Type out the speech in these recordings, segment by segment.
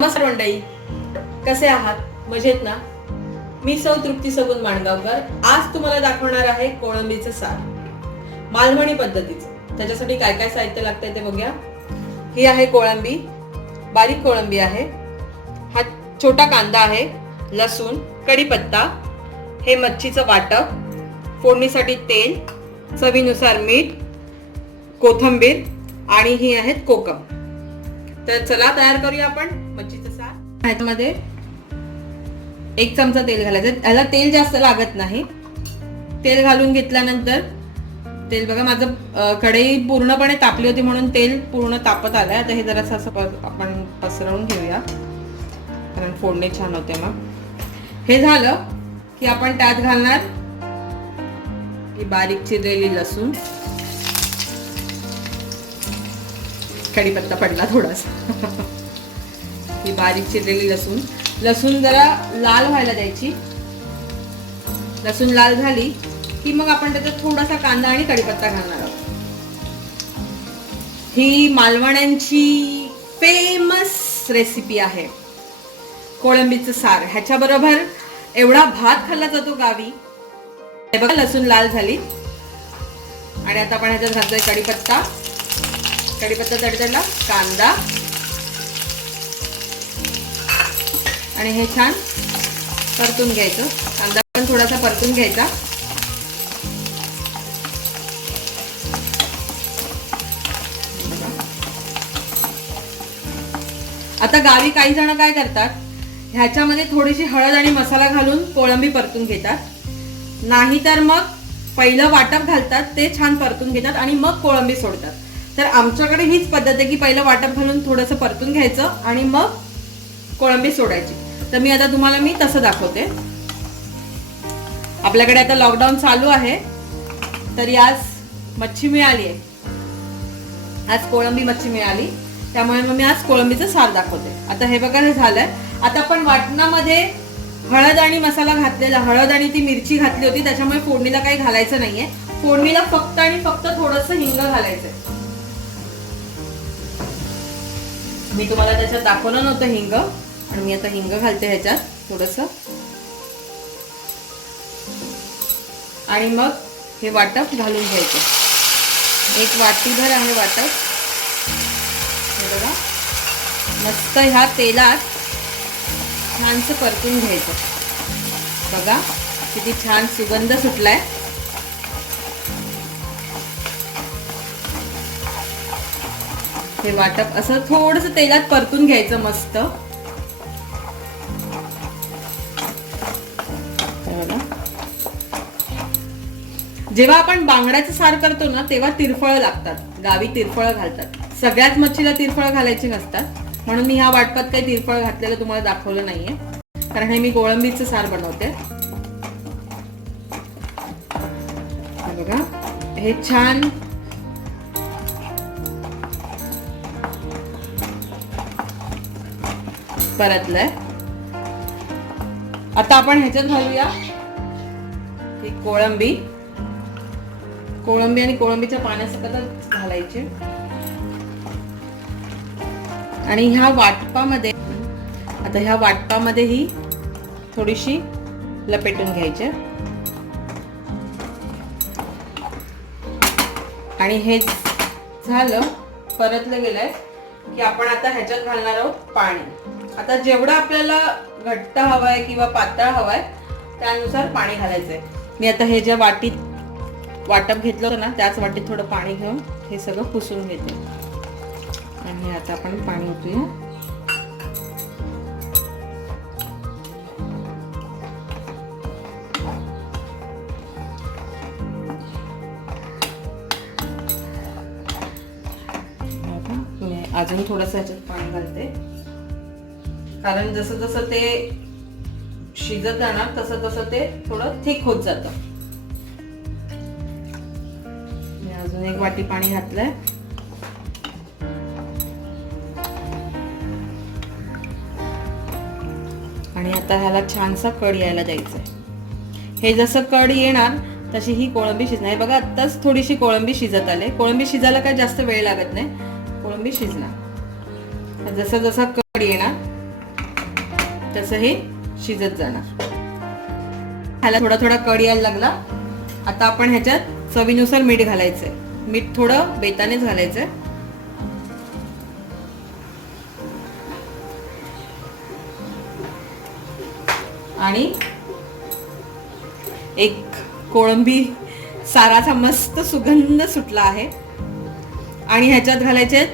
नमस्कार मंडळी, कसे आहात? मजेत ना? मी सौ तृप्ती सगुण माणगावकर. आज तुम्हाला दाखवणार आहे कोळंबीचं सार मालवणी पद्धतीचं. त्याच्यासाठी काय काय साहित्य लागतंय ते बघूया. ही आहे कोळंबी, बारीक कोळंबी आहे. हा छोटा कांदा आहे, लसूण, कढीपत्ता, हे मच्छीचं वाटप, फोडणीसाठी तेल, चवीनुसार मीठ, कोथिंबीर आणि ही आहेत कोकम. तर चला तयार करूया आपण मच्छीचं सार. ह्याच्यामध्ये 1 चमचा तेल घालायचं. याला तेल जास्त लागत नाही. तेल घालून घेतल्यानंतर तेल बघा माझं कढई पूर्णपणे तापली होती म्हणून तेल पूर्ण तापत आलंय. आता हे जरासं असं आपण पसरवून घेऊया कारण फोडणी छान होते. मग हे झालं की आपण त्यात घालणार ही बारीक चिरलेली लसूण, कढीपत्ता पडला थोडासा. ही बारीक चिरलेली लसूण जरा लाल व्हायला द्यायची. लसूण लाल झाली की मग आपण त्याच्यात थोडासा कांदा आणि कढीपत्ता घालणार आहोत. ही मालवण्यांची फेमस रेसिपी आहे कोळंबीचं सार. ह्याच्या बरोबर एवढा भात खाल्ला जातो गावी. हे बघा लसूण लाल झाली आणि आता आपण ह्याच्यात घालतोय कढीपत्ता तडतडला, कांदा आणि हे छान परतून घ्यायचं. कांदा पण थोडासा परतून घ्यायचा. आता गावी काही जण काय करतात, ह्याच्यामध्ये थोडीशी हळद आणि मसाला घालून कोळंबी परतून घेतात. नाहीतर मग पहिलं वाटप घालतात, ते छान परतून घेतात आणि मग कोळंबी सोडतात. तर आमच्याकडे हीच पद्धत आहे की पहिलं वाटप घालून थोडंसं परतून घ्यायचं आणि मग कोळंबी सोडायची. तर मी आता तुम्हाला तसं दाखवते. आपल्याकडे आता लॉकडाऊन चालू आहे, तरी आज मच्छी मिळाली आहे. आज कोळंबी मच्छी मिळाली, त्यामुळे मग मी आज कोळंबीचं सार दाखवते. आता हे बघा, हे झालंय. आता आपण वाटणामध्ये हळद आणि मसाला घातलेला, हळद आणि ती मिरची घातली होती, त्याच्यामुळे फोडणीला काही घालायचं नाहीये. फोडणीला फक्त आणि फक्त थोडंसं हिंग घालायचंय. मी तुम्हाला त्याच्यात दाखवलं नव्हतं हिंग, आणि मी आता हिंग घालते ह्याच्यात थोडंसं. आणि मग हे वाटप घालून घ्यायचं. 1 वाटीभर आहे वाटप. हे बघा, मस्त ह्या तेलात छानसं परतून घ्यायचं. बघा किती छान सुगंध सुटलाय. हे वाटप असं थोडंसं तेलात परतून घ्यायचं मस्त. जेव्हा आपण बांगड्याचं सार करतो ना, तेव्हा तिरफळ लागतात. गावी तिरफळ घालतात. सगळ्याच मच्छीला तिरफळ घालायची नसतात, म्हणून मी ह्या वाटपात काही तिरफळ घातलेलं तुम्हाला दाखवलं नाहीये, कारण हे मी कोळंबीचं सार बनवते. बघा हे छान परतलंय. आता आपण ह्याच्यात घालूया ही कोळंबी आणि कोळंबीच्या पाण्यासकट घालायचे. आणि ह्या वाटपामध्ये ही थोडीशी लपेटून घ्यायची. आणि हे झालं, परतलं गेलंय की आपण आता ह्याच्यात घालणार आहोत पाणी. आता जेवढं आपल्याला घट्ट हवाय किंवा पातळ हवाय त्यानुसार पाणी घालायचंय. मी आता हे ज्या वाटीत वाटप घेतलं होतं ना, त्याच वाटीत थोडं पाणी घेऊन हे सगळं पुसून घेते. आणि आता आपण पाणी ओतूया. अजून थोडंसं ह्याच्यात पाणी घालते, कारण जसं जसं ते शिजत जाणार तसं तसं ते थोडं थिक होत जातं. मी अजून 1 वाटी पाणी घातलंय. आणि आता ह्याला छानसा कड यायला द्यायचंय. हे जसं कड येणार तशी ही कोळंबी शिजणार. बघा आत्ताच थोडीशी कोळंबी शिजत आले. कोळंबी शिजायला काय जास्त वेळ लागत नाही, कोळंबी शिजणार. जसं जसं कड येणार तसं हे शिजत जाणार. ह्याला थोडा थोडा कड यायला लागला. आता आपण ह्याच्यात चवीनुसार मीठ घालायचंय. मीठ थोडं बेतानेच घालायचंय. आणि एक कोळंबी साराचा मस्त सुगंध सुटला आहे. आणि ह्याच्यात घालायचे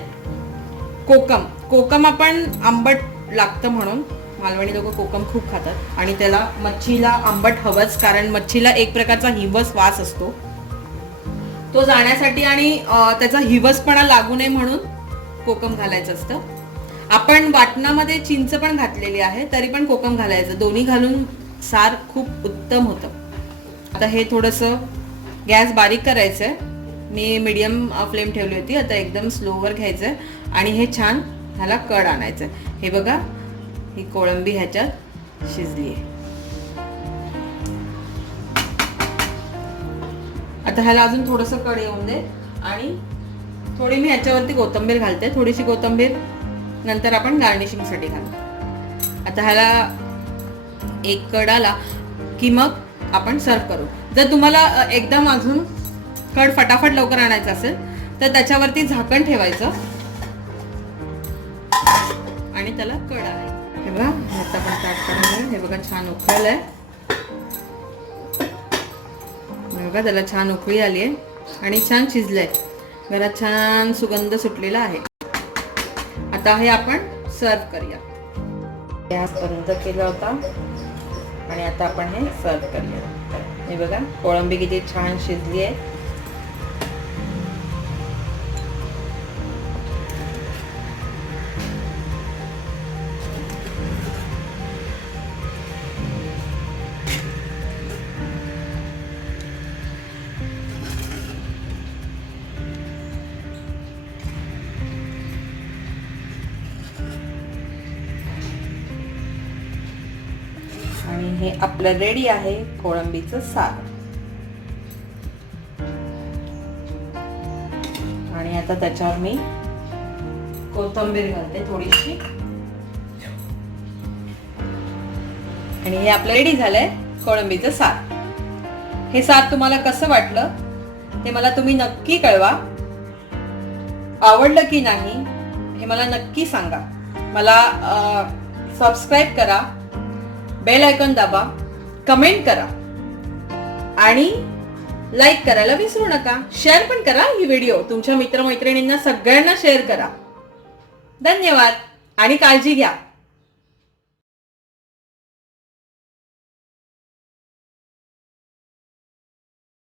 कोकम. कोकम आपण आंबट लागतं म्हणून मालवणी लोक कोकम खूप खातात आणि त्याला मच्छीला आंबट हवंच, कारण मच्छीला एक प्रकारचा हिवस वास असतो, तो जाण्यासाठी आणि त्याचा हिवसपणा लागू नये म्हणून कोकम घालायचं असतं. आपण वाटणामध्ये चिंच पण घातलेली आहे, तरी पण कोकम घालायचं. दोन्ही घालून सार खूप उत्तम होतं. आता हे थोडंसं गॅस बारीक करायचंय. मी मीडियम फ्लेम ठेवली होती, आता एकदम स्लोवर घ्यायचंय आणि हे छान ह्याला कड आणायचं. हे बघा, ही कोळंबी ह्याच्यात शिजली आहे. आता ह्याला अजून थोडंसं कड येऊन दे आणि थोडी मी ह्याच्यावरती कोथिंबीर घालते. थोडीशी कोथिंबीर नंतर आपण गार्निशिंगसाठी घालू. आता ह्याला एक कड आला की मग आपण सर्व करू. जर तुम्हाला एकदम अजून कड फटाफट लवकर आणायचं असेल तर त्याच्यावरती झाकण ठेवायचं आणि त्याला कड आणायचं. हे बघा, आता आपण ताट काढूया. हे बघा छान उकळलंय. हे बघा, त्याला छान उकळी आली आहे आणि छान शिजलंय. घरात छान सुगंध सुटलेला आहे. आता हे आपण सर्व करूया. गॅस बंद केला होता आणि आता आपण हे सर्व करूया. हे बघा, कोळंबी किती छान शिजली आहे. आणि हे आपलं रेडी आहे कोळंबीचं सार. आणि आता त्याच्यावर मी कोथिंबीर घालते थोडीशी. आणि हे आपलं रेडी झालंय कोळंबीचं सार. हे सार तुम्हाला कसं वाटलं ते मला तुम्ही नक्की कळवा. आवडलं की नाही हे मला नक्की सांगा. मला सबस्क्राईब करा, बेल आयकॉन दाबा, कमेंट करा आणि लाईक करायला विसरू नका. शेअर पण करा ही व्हिडिओ. तुमच्या मित्रमैत्रिणींना सगळ्यांना शेअर करा. धन्यवाद आणि काळजी घ्या.